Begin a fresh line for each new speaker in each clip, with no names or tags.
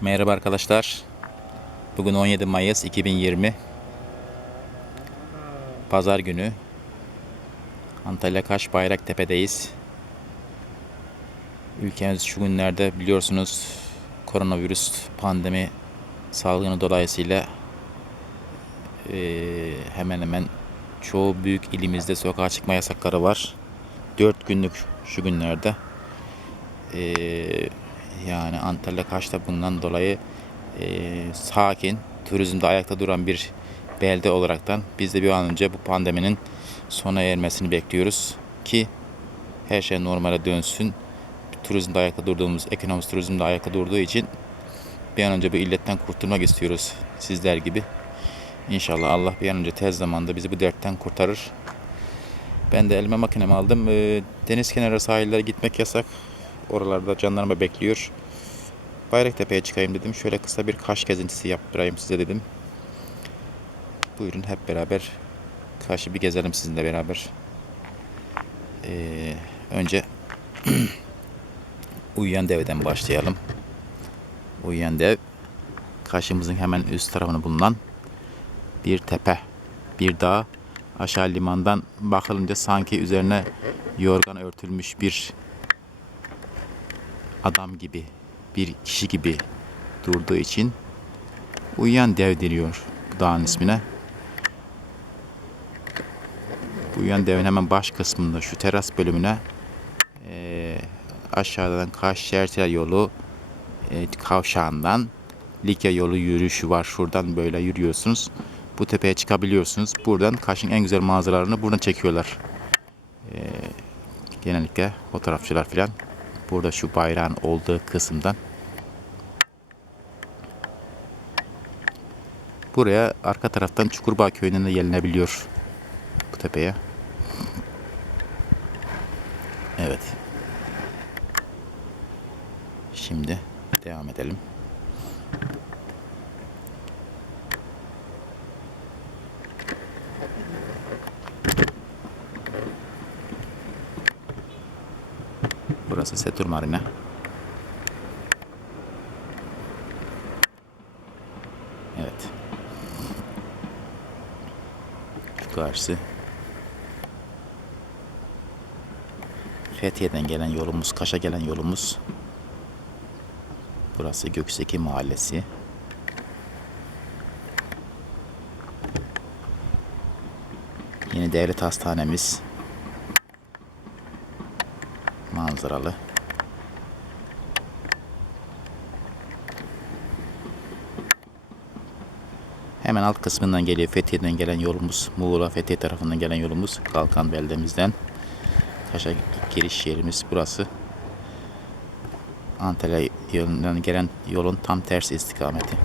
Merhaba arkadaşlar. Bugün 17 Mayıs 2020. Pazar günü. Antalya Kaş Bayraktepe'deyiz. Ülkemiz şu günlerde biliyorsunuz koronavirüs pandemi salgını dolayısıyla eee, hemen hemen çoğu büyük ilimizde sokağa çıkma yasakları var. 4 günlük şu günlerde. Eee, yani Antalya Kaş'ta bundan dolayı eee, sakin, turizmde ayakta duran bir belde olaraktan biz de bir an önce bu pandeminin sona ermesini bekliyoruz ki her şey normale dönsün. Turizmde ayakta durduğumuz, ekonomik turizmde ayakta durduğu için bir an önce bu illetten kurtulmak istiyoruz sizler gibi. İnşallah Allah bir an önce tez zamanda bizi bu dertten kurtarır. Ben de elime makinemi aldım. Ee, deniz kenarı sahillere gitmek yasak. Oralarda canlarıma bekliyor. Bayraktepe'ye çıkayım dedim. Şöyle kısa bir kaş gezintisi yaptırayım size dedim. Buyurun hep beraber Kaş'ı bir gezelim sizinle beraber. Ee, önce Uyuyan Dev'den başlayalım. Uyuyan Dev Kaş'ımızın hemen üst tarafında bulunan bir tepe, bir dağ. Aşağı limandan bakılınca sanki üzerine yorgan örtülmüş bir adam gibi, bir kişi gibi durduğu için uyuyan dev deniyor bu dağın ismine. Bu uyuyan devin hemen baş kısmında şu teras bölümüne eee, aşağıdan Kaş Şertel yolu e, kavşağından Likya yolu yürüyüşü var. Şuradan böyle yürüyorsunuz. Bu tepeye çıkabiliyorsunuz. Buradan Kaş'ın en güzel manzaralarını buradan çekiyorlar. Ee, genellikle fotoğrafçılar filan. Burada şu bayrağın olduğu kısımdan. Buraya arka taraftan Çukurbağ köyünden de gelinebiliyor. Bu tepeye. Evet. Şimdi devam edelim. Burası Setur Marina. Evet. Şu karşısı. Fethiye'den gelen yolumuz, Kaş'a gelen yolumuz. Burası Gökseki Mahallesi. Yeni devlet hastanemiz. Manzaralı. Hemen alt kısmından geliyor. Fethiye'den gelen yolumuz. Muğla Fethiye tarafından gelen yolumuz. Kalkan beldemizden. Kaş'a giriş yerimiz burası. Antalya yolundan gelen yolun tam tersi istikameti.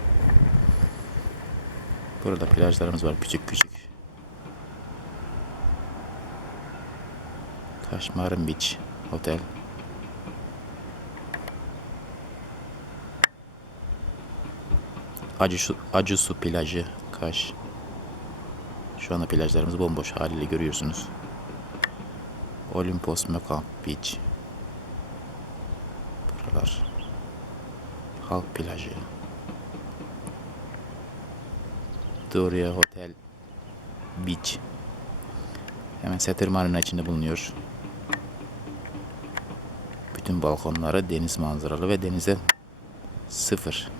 Burada plajlarımız var küçük küçük. Kaşmarın Beach Hotel. Acı su, Acı su plajı Kaş. Şu anda plajlarımız bomboş haliyle görüyorsunuz. Olympos Mokam Beach. Buralar. Halk plajı. Doria Hotel Beach. Hemen Setter Marina içinde bulunuyor. Bütün balkonları deniz manzaralı ve denize sıfır.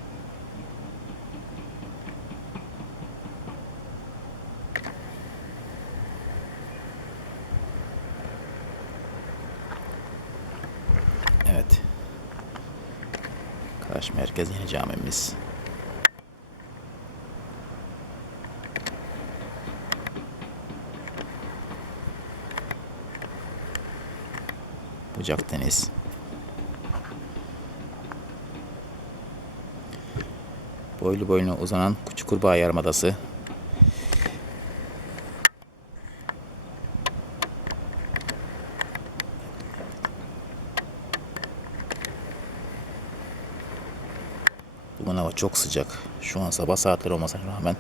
Evet. Kaş Merkez Yeni Camimiz. Bucak Deniz. Boylu boyuna uzanan Çukurbağ Yarımadası. Bugün hava çok sıcak. Şu an sabah saatleri olmasına rağmen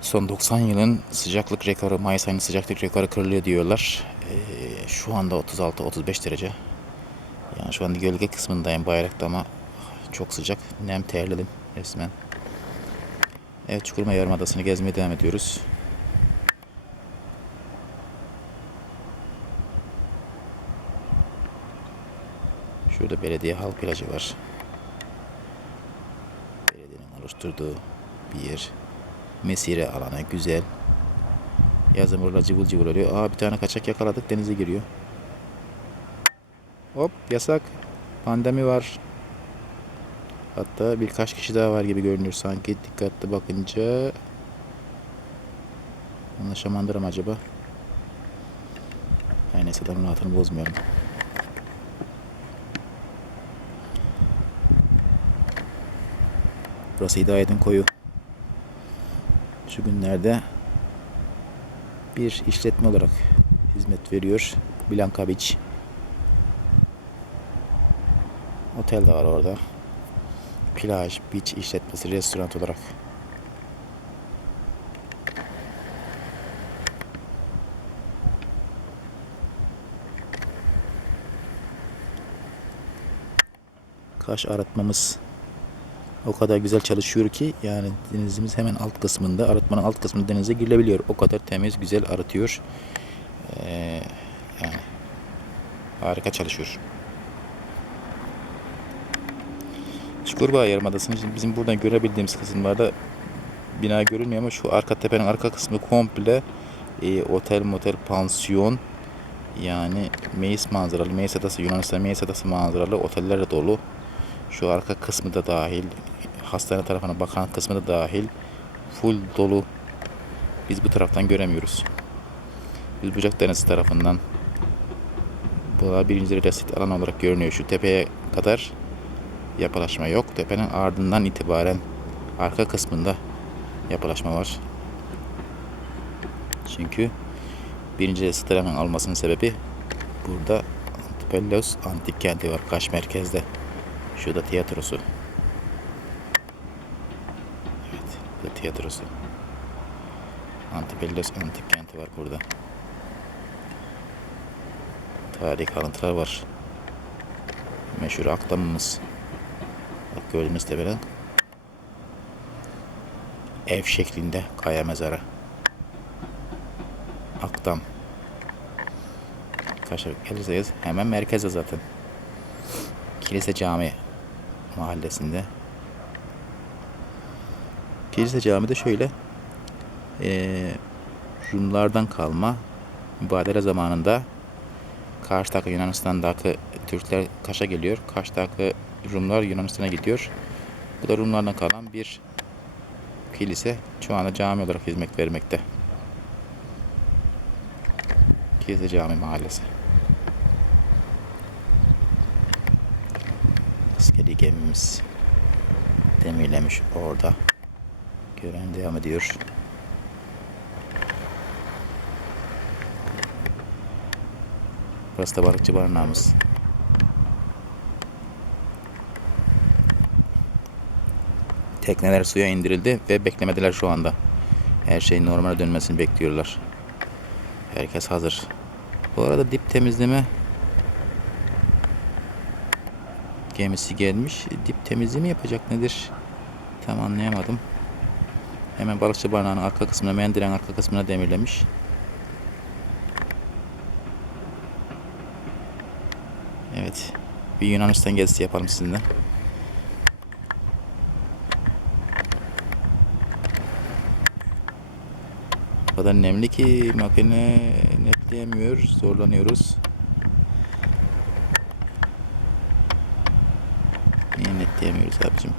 son 90 yılın sıcaklık rekoru, Mayıs ayının sıcaklık rekoru kırılıyor diyorlar. Ee, şu anda 36-35 derece. Yani şu anda gölge kısmındayım bayrakta ama Çok sıcak. Nem terledim resmen. Evet Çukurma Yarımadası'nı gezmeye devam ediyoruz. Şurada belediye halk plajı var. Oluşturduğu bir yer. Mesire alanı güzel. Yazın burada cıvıl cıvıl oluyor. Aa bir tane kaçak yakaladık denize giriyor. Hop yasak. Pandemi var. Hatta birkaç kişi daha var gibi görünüyor sanki dikkatli bakınca. Anlaşamandır mı acaba? Her neyse adamın rahatını bozmayalım. Burası Hidayet'in koyu. Şu günlerde bir işletme olarak hizmet veriyor. Blanka Beach. Otel de var orada. Plaj, beach işletmesi, restoran olarak. Kaş arıtmamız o kadar güzel çalışıyor ki yani denizimiz hemen alt kısmında arıtmanın alt kısmında denize girilebiliyor. O kadar temiz güzel arıtıyor. Ee, yani harika çalışıyor. Çukurbağ Yarımadası'nın bizim buradan görebildiğimiz kısımlarda bina görünmüyor ama şu arka tepenin arka kısmı komple e, otel motel pansiyon yani Meis manzaralı Meis Adası Yunanistan Meis Adası manzaralı otellerle dolu. Şu arka kısmı da dahil hastane tarafına bakan kısmı da dahil full dolu. Biz bu taraftan göremiyoruz. Biz Bucak Denizi tarafından bu birinci derece sit alan olarak görünüyor. Şu tepeye kadar yapılaşma yok. Tepenin ardından itibaren arka kısmında yapılaşma var. Çünkü birinci sitelerin almasının sebebi burada Antipellos antik kenti var Kaş merkezde. Şurada tiyatrosu. Burada tiyatrosu. Antipellos antik kenti var burada. Tarihi kalıntılar var. Meşhur akdamımız. Bak gördüğünüz tepeden ev şeklinde kaya mezarı. Akdam. Kaşar gelirseniz hemen merkezde zaten. Kilise Cami mahallesinde. Kilise Cami de şöyle eee Rumlardan kalma mübadele zamanında Kaş'taki Yunanistan'daki Türkler Kaş'a geliyor. Kaş'taki Rumlar Yunanistan'a gidiyor. Bu da Rumlardan kalan bir kilise. Şu anda cami olarak hizmet vermekte. Kilise Cami Mahallesi. Askeri gemimiz demirlemiş orada. Gören devam ediyor. Burası da balıkçı barınağımız. Tekneler suya indirildi ve beklemedeler şu anda. Her şeyin normale dönmesini bekliyorlar. Herkes hazır. Bu arada dip temizleme gemisi gelmiş. Dip temizliği mi yapacak nedir? Tam anlayamadım. Hemen balıkçı barınağının arka kısmına, mendiren arka kısmına demirlemiş. Evet. Bir Yunanistan gezisi yapalım sizinle. O kadar nemli ki makine netleyemiyor. Zorlanıyoruz. Niye netleyemiyoruz abicim?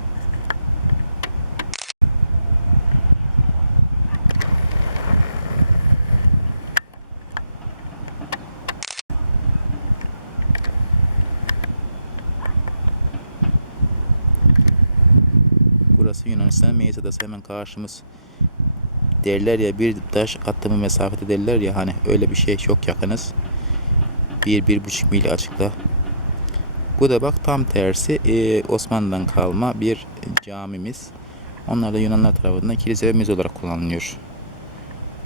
Burası Yunanistan Meis Adası hemen karşımız. Derler ya bir taş attımı mesafede derler ya hani öyle bir şey çok yakınız. Bir, bir buçuk mil açıkta. Bu da bak tam tersi e, Osmanlı'dan kalma bir camimiz. Onlar da Yunanlar tarafından kilise ve müze olarak kullanılıyor.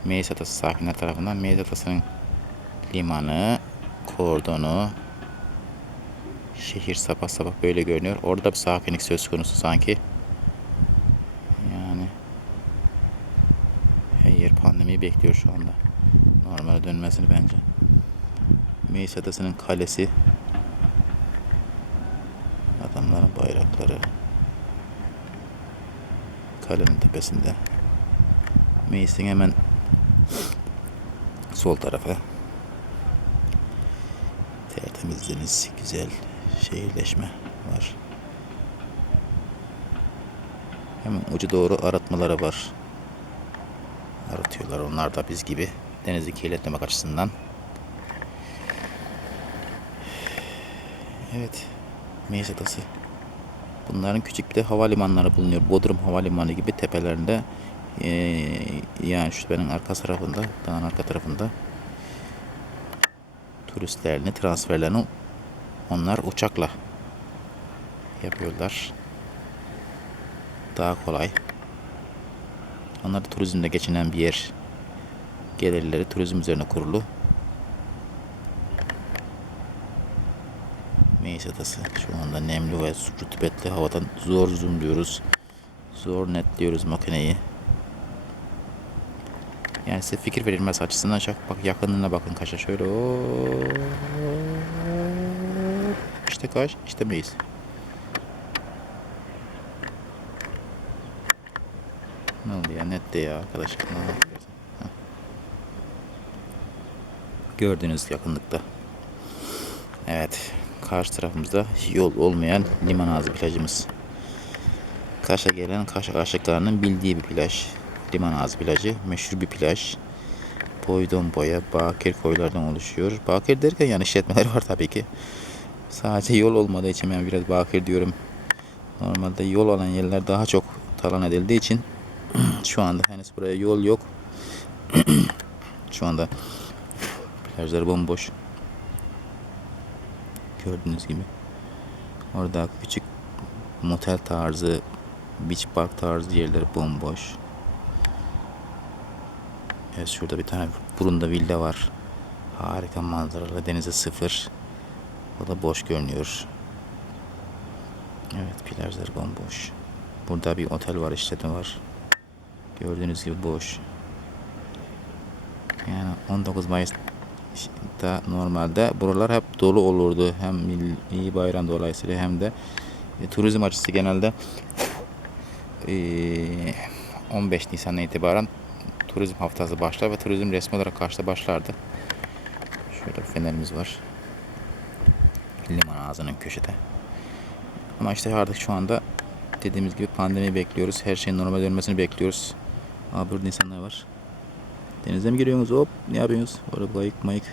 Meis Adası sakinler tarafından Meis Adası'nın limanı, kordonu, Şehir sabah sabah böyle görünüyor. Orada bir sakinlik söz konusu sanki. Yani her pandemiyi bekliyor şu anda. Normale dönmesini bence. Meis Adası'nın kalesi. Adamların bayrakları. Kalenin tepesinde. Meis'in hemen sol tarafı. Tertemiz deniz, güzel şehirleşme var. Hemen ucu doğru aratmaları var. Aratıyorlar onlar da biz gibi. Denizi kirletmemek açısından. Evet. Meis Adası. Bunların küçük bir de havalimanları bulunuyor. Bodrum Havalimanı gibi tepelerinde eee, yani şu benim arka tarafında, dağın arka tarafında turistlerini, transferlerini onlar uçakla yapıyorlar. Daha kolay. Onlar da turizmle geçinen bir yer. Gelirleri turizm üzerine kurulu. Meis Adası şu anda nemli ve rutubetli havadan zor zoomluyoruz. Zor netliyoruz makineyi. Yani size fikir verilmesi açısından şak bak yakınlığına bakın kaşa şöyle işte kaş işte meis. Ne oldu ya? Heh. Gördüğünüz yakınlıkta. Evet. Karşı tarafımızda yol olmayan liman ağzı plajımız. Kaş'a gelen Kaş aşıklarının bildiği bir plaj. Liman ağzı plajı. Meşhur bir plaj. Boydan boya bakir koylardan oluşuyor. Bakir derken yani işletmeler var tabii ki. Sadece yol olmadığı için ben biraz bakir diyorum. Normalde yol olan yerler daha çok talan edildiği için şu anda henüz buraya yol yok. Şu anda plajlar bomboş. Gördüğünüz gibi. Orada küçük motel tarzı, beach park tarzı yerler bomboş. Evet şurada bir tane burunda villa var. Harika manzaralı denize sıfır. O da boş görünüyor. Evet plajlar bomboş. Burada bir otel var işletme var. Gördüğünüz gibi boş. Yani 19 Mayıs'ta normalde buralar hep dolu olurdu. Hem milli bayram dolayısıyla hem de e, turizm açısı genelde e, 15 Nisan'dan itibaren turizm haftası başlar ve turizm resmi olarak karşıda başlardı. Şurada bir fenerimiz var. Liman ağzının köşede. Ama işte artık şu anda dediğimiz gibi pandemi bekliyoruz. Her şeyin normal dönmesini bekliyoruz. Aa burada insanlar var. Denize mi giriyorsunuz? Hop ne yapıyorsunuz? Orada bayık mayık.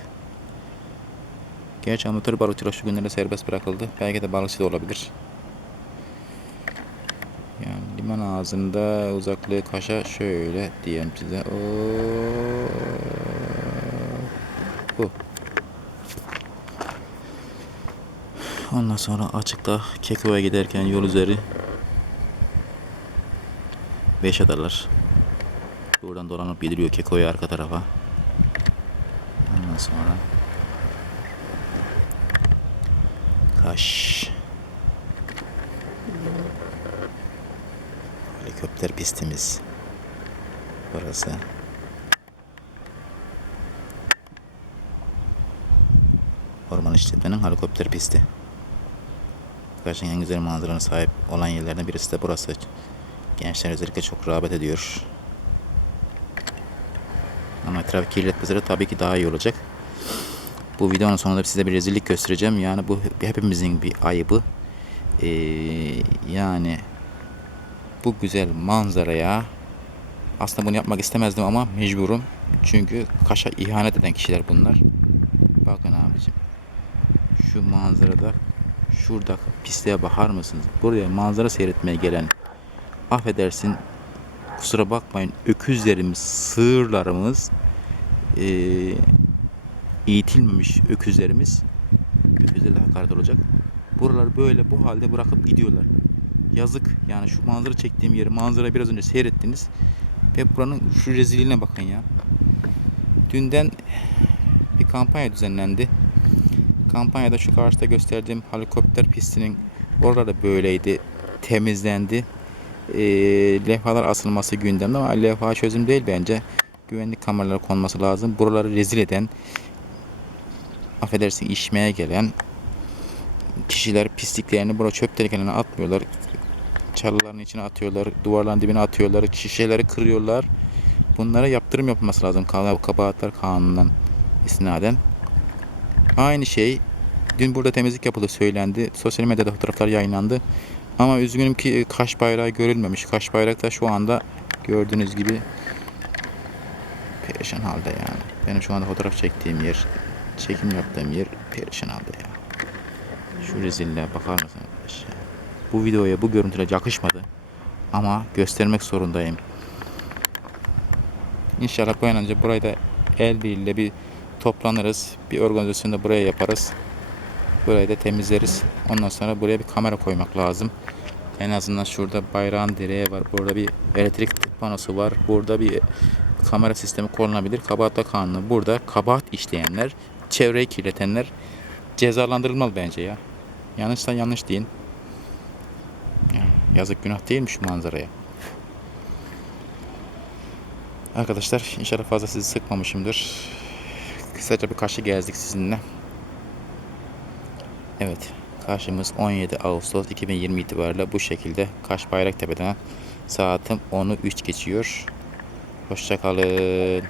Gerçi amatör balıkçılar şu günlerde serbest bırakıldı. Belki de balıkçı da olabilir. Yani liman ağzında uzaklığı kaşa şöyle diyelim size. Oo, bu. Ondan sonra açıkta Keko'ya giderken yol üzeri beş adarlar. Buradan dolanıp gidiliyor Keko'ya arka tarafa. Ondan sonra Kaş. Helikopter pistimiz. Burası. Orman işletmenin helikopter pisti. Kaş'ın en güzel manzarana sahip olan yerlerden birisi de burası. Gençler özellikle çok rağbet ediyor. Ama trafik kirletmeleri tabii ki daha iyi olacak. Bu videonun sonunda size bir rezillik göstereceğim. Yani bu hepimizin bir ayıbı. Ee, yani bu güzel manzaraya aslında bunu yapmak istemezdim ama mecburum. Çünkü Kaş'a ihanet eden kişiler bunlar. Bakın abicim. Şu manzarada şurada pisliğe bakar mısınız? Buraya manzara seyretmeye gelen affedersin kusura bakmayın öküzlerimiz, sığırlarımız eee eğitilmemiş öküzlerimiz öküzlerle hakaret olacak. Buralar böyle bu halde bırakıp gidiyorlar. Yazık yani şu manzara çektiğim yeri manzara biraz önce seyrettiniz ve buranın şu rezilliğine bakın ya. Dünden bir kampanya düzenlendi. Kampanyada şu karşıda gösterdiğim helikopter pistinin oraları böyleydi. Temizlendi. Ee, levhalar asılması gündemde ama levha çözüm değil bence. Güvenlik kameraları konması lazım. Buraları rezil eden affedersin içmeye gelen kişiler pisliklerini buraya çöp teneklerine atmıyorlar. Çalıların içine atıyorlar, duvarların dibine atıyorlar, şişeleri kırıyorlar. Bunlara yaptırım yapılması lazım Kaba- kabahatler kanunundan istinaden. Aynı şey dün burada temizlik yapıldı söylendi. Sosyal medyada fotoğraflar yayınlandı. Ama üzgünüm ki Kaş bayrağı görülmemiş. Kaş bayrak da şu anda gördüğünüz gibi perişan halde yani. Benim şu anda fotoğraf çektiğim yer, çekim yaptığım yer perişan halde ya. Şu rezilliğe bakar mısın arkadaş ya? Bu videoya, bu görüntüler yakışmadı. Ama göstermek zorundayım. İnşallah bu an önce burayı da el birliğiyle bir toplanırız. Bir organizasyonda buraya yaparız. Burayı da temizleriz. Ondan sonra buraya bir kamera koymak lazım. En azından şurada bayrağın direği var. Burada bir elektrik panosu var. Burada bir kamera sistemi kullanılabilir. Kabahatla kanunu. Burada kabahat işleyenler, çevreyi kirletenler cezalandırılmalı bence ya. Yanlışsa yanlış deyin. Yazık günah değil mi şu manzaraya? Arkadaşlar inşallah fazla sizi sıkmamışımdır. Kısaca bir karşı gezdik sizinle. Evet. Karşımız 17 Ağustos 2020 itibariyle bu şekilde Kaş Bayraktepe'den saatim 10'u 3 geçiyor. Hoşçakalın.